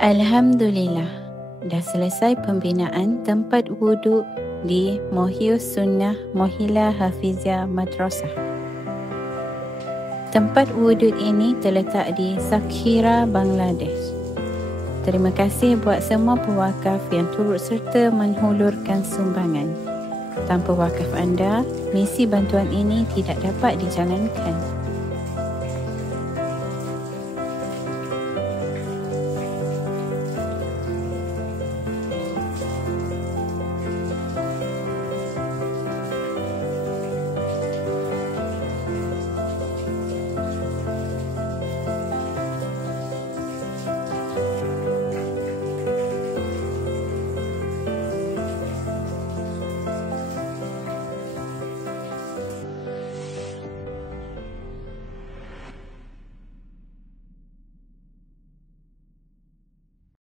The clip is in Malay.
Alhamdulillah, dah selesai pembinaan tempat wuduk di Mohius Sunnah Mohila Hafizia Madrasah. Tempat wuduk ini terletak di Sakhira, Bangladesh. Terima kasih buat semua pewakaf yang turut serta menghulurkan sumbangan. Tanpa wakaf anda, misi bantuan ini tidak dapat dijalankan.